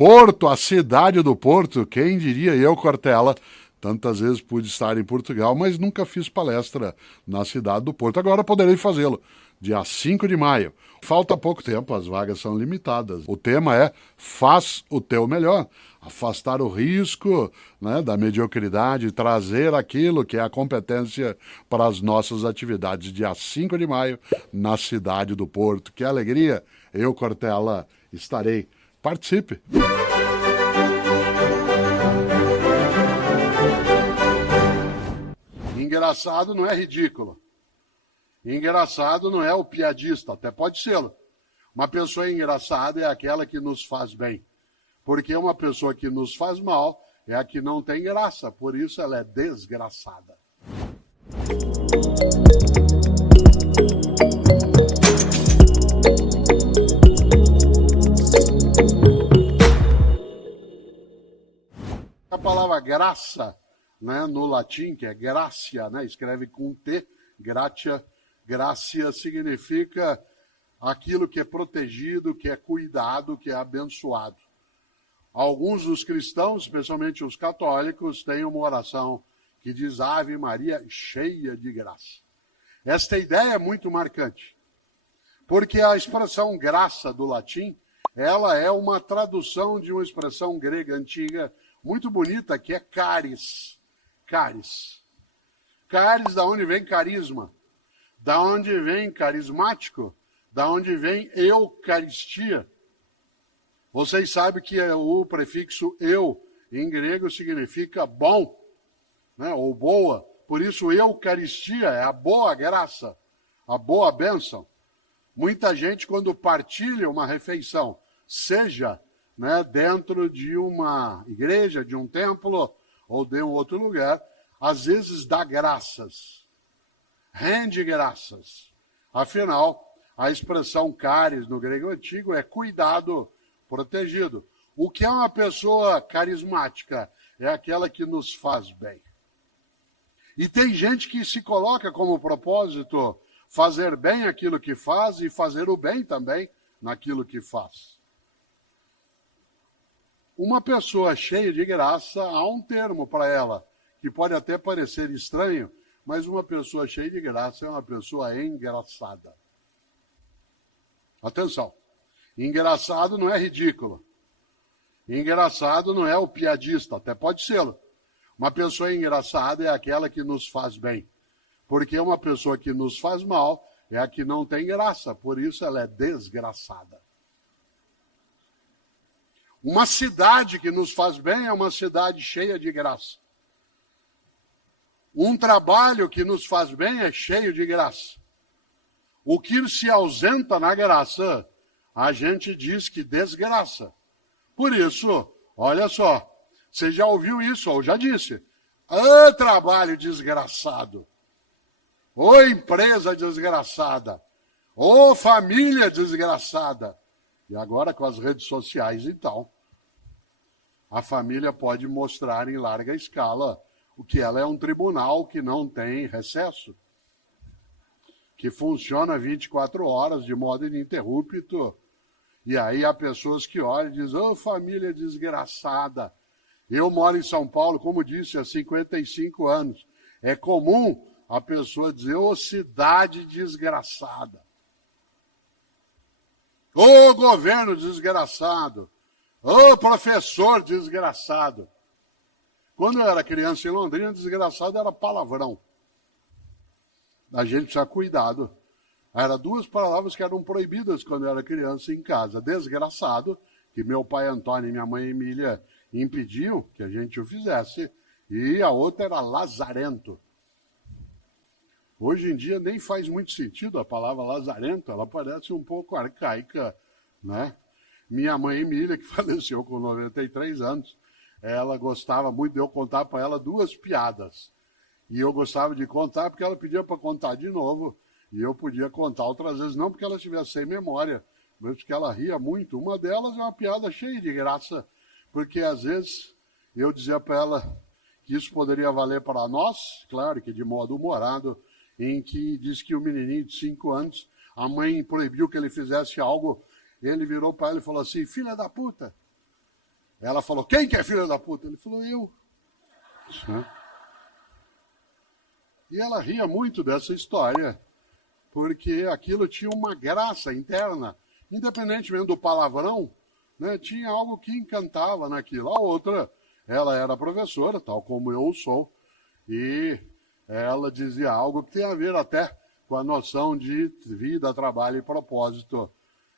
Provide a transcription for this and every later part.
Porto, a cidade do Porto, quem diria eu, Cortella, tantas vezes pude estar em Portugal, mas nunca fiz palestra na cidade do Porto. Agora poderei fazê-lo, dia 5 de maio. Falta pouco tempo, as vagas são limitadas. O tema é Faz o Teu Melhor. Afastar o risco, né, da mediocridade, trazer aquilo que é a competência para as nossas atividades. Dia 5 de maio, na cidade do Porto. Que alegria! Eu, Cortella, estarei. Participe! Engraçado não é ridículo. Engraçado não é o piadista, até pode ser. Uma pessoa engraçada é aquela que nos faz bem. Porque uma pessoa que nos faz mal é a que não tem graça, por isso ela é desgraçada. A palavra graça, né, no latim, que é gracia, né, escreve com T, gratia, gracia significa aquilo que é protegido, que é cuidado, que é abençoado. Alguns dos cristãos, especialmente os católicos, têm uma oração que diz Ave Maria cheia de graça. Esta ideia é muito marcante, porque a expressão graça do latim, ela é uma tradução de uma expressão grega antiga muito bonita, que é caris. Caris. Caris, da onde vem carisma? Da onde vem carismático? Da onde vem eucaristia? Vocês sabem que o prefixo eu, em grego, significa bom, né, ou boa. Por isso, eucaristia é a boa graça, a boa bênção. Muita gente, quando partilha uma refeição, seja, né, dentro de uma igreja, de um templo ou de um outro lugar, às vezes dá graças, rende graças. Afinal, a expressão caris no grego antigo é cuidado, protegido. O que é uma pessoa carismática? É aquela que nos faz bem. E tem gente que se coloca como propósito fazer bem aquilo que faz e fazer o bem também naquilo que faz. Uma pessoa cheia de graça, há um termo para ela, que pode até parecer estranho, mas uma pessoa cheia de graça é uma pessoa engraçada. Atenção, engraçado não é ridículo. Engraçado não é o piadista, até pode ser. Uma pessoa engraçada é aquela que nos faz bem. Porque uma pessoa que nos faz mal é a que não tem graça, por isso ela é desgraçada. Uma cidade que nos faz bem é uma cidade cheia de graça. Um trabalho que nos faz bem é cheio de graça. O que se ausenta na graça, a gente diz que desgraça. Por isso, olha só, você já ouviu isso, ou já disse. Ô trabalho desgraçado. Ô empresa desgraçada. Ô família desgraçada. E agora com as redes sociais, então, a família pode mostrar em larga escala o que ela é um tribunal que não tem recesso, que funciona 24 horas de modo ininterrupto. E aí há pessoas que olham e dizem, ô família desgraçada. Eu moro em São Paulo, como disse, há 55 anos. É comum a pessoa dizer, ô cidade desgraçada. Ô governo desgraçado. Ô professor desgraçado. Quando eu era criança em Londrina, desgraçado era palavrão. A gente precisa cuidado. Eram duas palavras que eram proibidas quando eu era criança em casa. Desgraçado, que meu pai Antônio e minha mãe Emília impediam que a gente o fizesse. E a outra era lazarento. Hoje em dia nem faz muito sentido a palavra lazarento, ela parece um pouco arcaica, né? Minha mãe Emília, que faleceu com 93 anos, ela gostava muito de eu contar para ela duas piadas. E eu gostava de contar porque ela pedia para contar de novo, e eu podia contar outras vezes, não porque ela estivesse sem memória, mas porque ela ria muito. Uma delas é uma piada cheia de graça, porque às vezes eu dizia para ela que isso poderia valer para nós, claro que de modo humorado, em que diz que o menininho de 5 anos, a mãe proibiu que ele fizesse algo, ele virou para ela e falou assim, filha da puta, Ela falou, quem que é filha da puta? Ele falou, eu. E ela ria muito dessa história, porque aquilo tinha uma graça interna, independentemente do palavrão, né, tinha algo que encantava naquilo. A outra, ela era professora, tal como eu sou, e ela dizia algo que tem a ver até com a noção de vida, trabalho e propósito.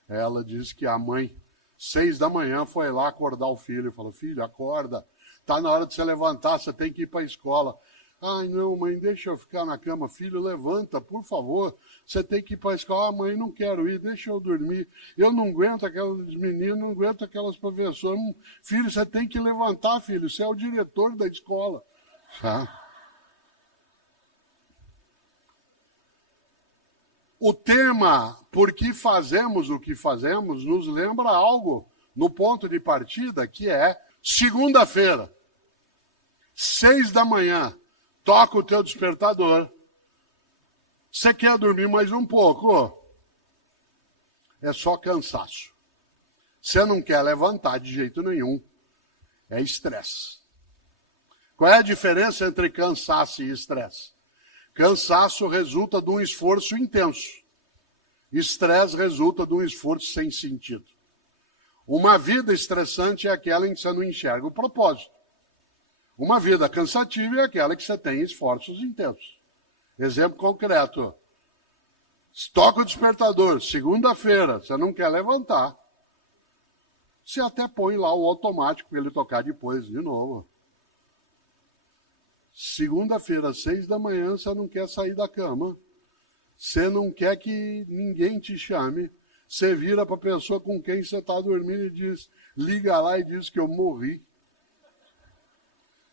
Ela disse que a mãe, 6 da manhã, foi lá acordar o filho e falou, filho, acorda, tá na hora de você levantar, você tem que ir para a escola. Ai, não, mãe, deixa eu ficar na cama. Filho, levanta, por favor. Você tem que ir para a escola. Ah, mãe, não quero ir, deixa eu dormir. Eu não aguento aqueles meninos, não aguento aquelas professoras. Filho, você tem que levantar, filho. Você é o diretor da escola. O tema, por que fazemos o que fazemos, nos lembra algo no ponto de partida, que é segunda-feira, 6 da manhã. Toca o teu despertador. Você quer dormir mais um pouco? É só cansaço. Você não quer levantar de jeito nenhum. É estresse. Qual é a diferença entre cansaço e estresse? Cansaço resulta de um esforço intenso. Estresse resulta de um esforço sem sentido. Uma vida estressante é aquela em que você não enxerga o propósito. Uma vida cansativa é aquela que você tem esforços intensos. Exemplo concreto. Toca o despertador, segunda-feira, você não quer levantar. Você até põe lá o automático para ele tocar depois de novo. Segunda-feira, 6 da manhã, você não quer sair da cama. Você não quer que ninguém te chame. Você vira para a pessoa com quem você está dormindo e diz, liga lá e diz que eu morri.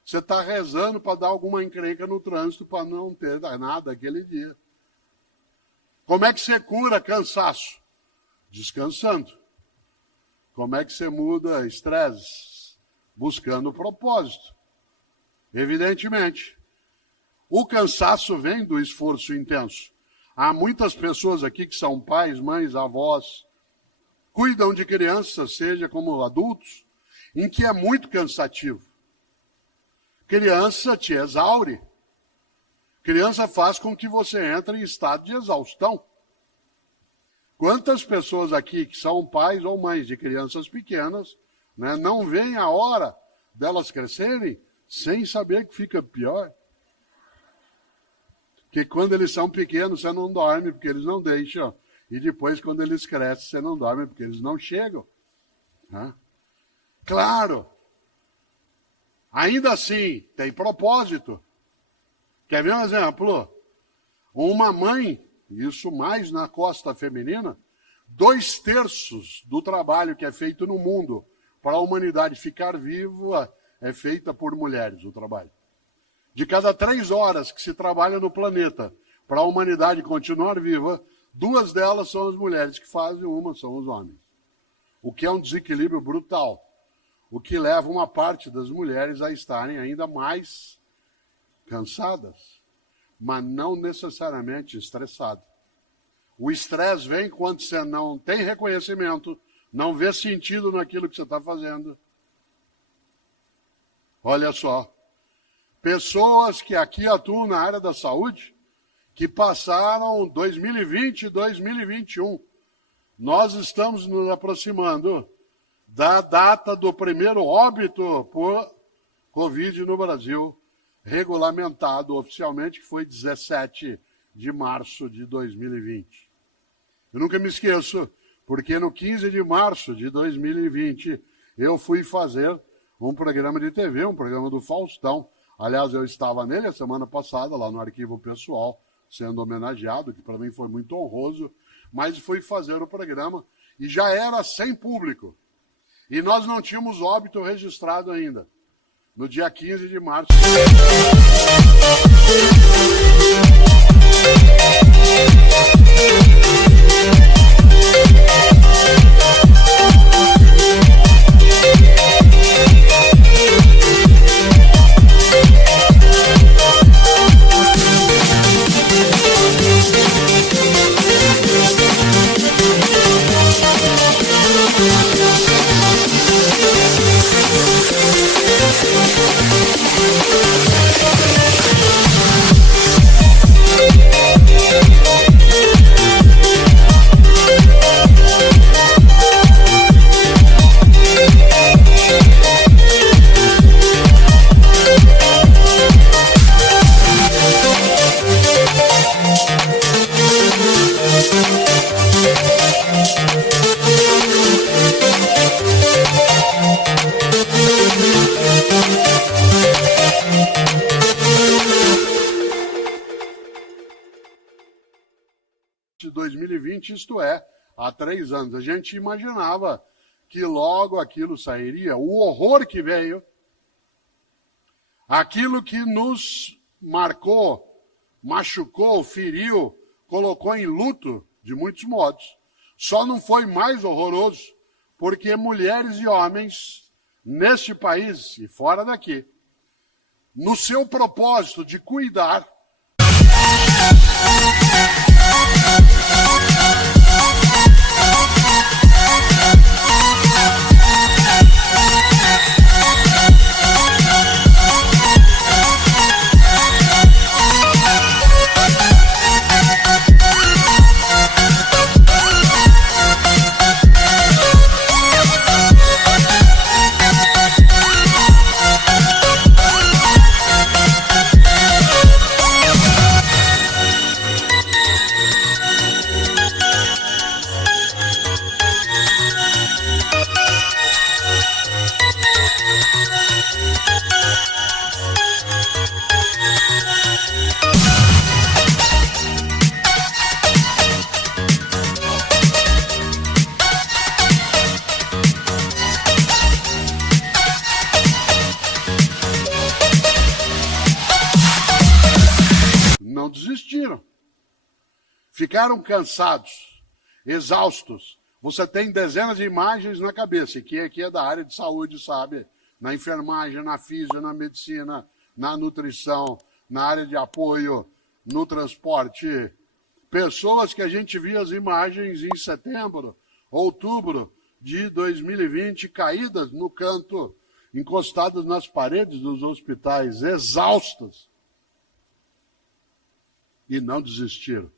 Você está rezando para dar alguma encrenca no trânsito para não ter nada aquele dia. Como é que você cura cansaço? Descansando. Como é que você muda estresse? Buscando propósito. Evidentemente. O cansaço vem do esforço intenso. Há muitas pessoas aqui que são pais, mães, avós, cuidam de crianças, seja como adultos, em que é muito cansativo. Criança te exaure. Criança faz com que você entre em estado de exaustão. Quantas pessoas aqui que são pais ou mães de crianças pequenas, né, não veem a hora delas crescerem sem saber que fica pior? Que quando eles são pequenos você não dorme porque eles não deixam. E depois quando eles crescem você não dorme porque eles não chegam. Claro! Ainda assim, tem propósito. Quer ver um exemplo? Uma mãe, isso mais na costa feminina, 2/3 do trabalho que é feito no mundo para a humanidade ficar viva é feita por mulheres, o trabalho. De cada 3 horas que se trabalha no planeta para a humanidade continuar viva, 2 delas são as mulheres que fazem, uma são os homens. O que é um desequilíbrio brutal. O que leva uma parte das mulheres a estarem ainda mais cansadas, mas não necessariamente estressadas. O estresse vem quando você não tem reconhecimento, não vê sentido naquilo que você está fazendo. Olha só, pessoas que aqui atuam na área da saúde, que passaram 2020 e 2021. Nós estamos nos aproximando da data do primeiro óbito por Covid no Brasil, regulamentado oficialmente, que foi 17 de março de 2020. Eu nunca me esqueço, porque no 15 de março de 2020, eu fui fazer um programa de TV, um programa do Faustão. Aliás, eu estava nele a semana passada, lá no Arquivo Pessoal, sendo homenageado, que para mim foi muito honroso, mas fui fazer o programa e já era sem público. E nós não tínhamos óbito registrado ainda. No dia 15 de março. 2020, isto é, há 3 anos. A gente imaginava que logo aquilo sairia, o horror que veio, aquilo que nos marcou, machucou, feriu, colocou em luto, de muitos modos. Só não foi mais horroroso porque mulheres e homens, neste país e fora daqui, no seu propósito de cuidar, não desistiram. Ficaram cansados, exaustos. Você tem dezenas de imagens na cabeça, e quem aqui é da área de saúde sabe, na enfermagem, na física, na medicina, na nutrição, na área de apoio, no transporte. Pessoas que a gente via as imagens em setembro, outubro de 2020, caídas no canto, encostadas nas paredes dos hospitais, exaustas. E não desistiram.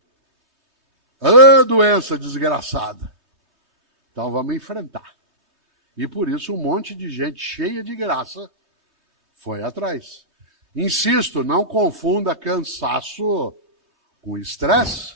Ah, doença desgraçada. Então vamos enfrentar. E por isso um monte de gente cheia de graça foi atrás. Insisto, não confunda cansaço com estresse.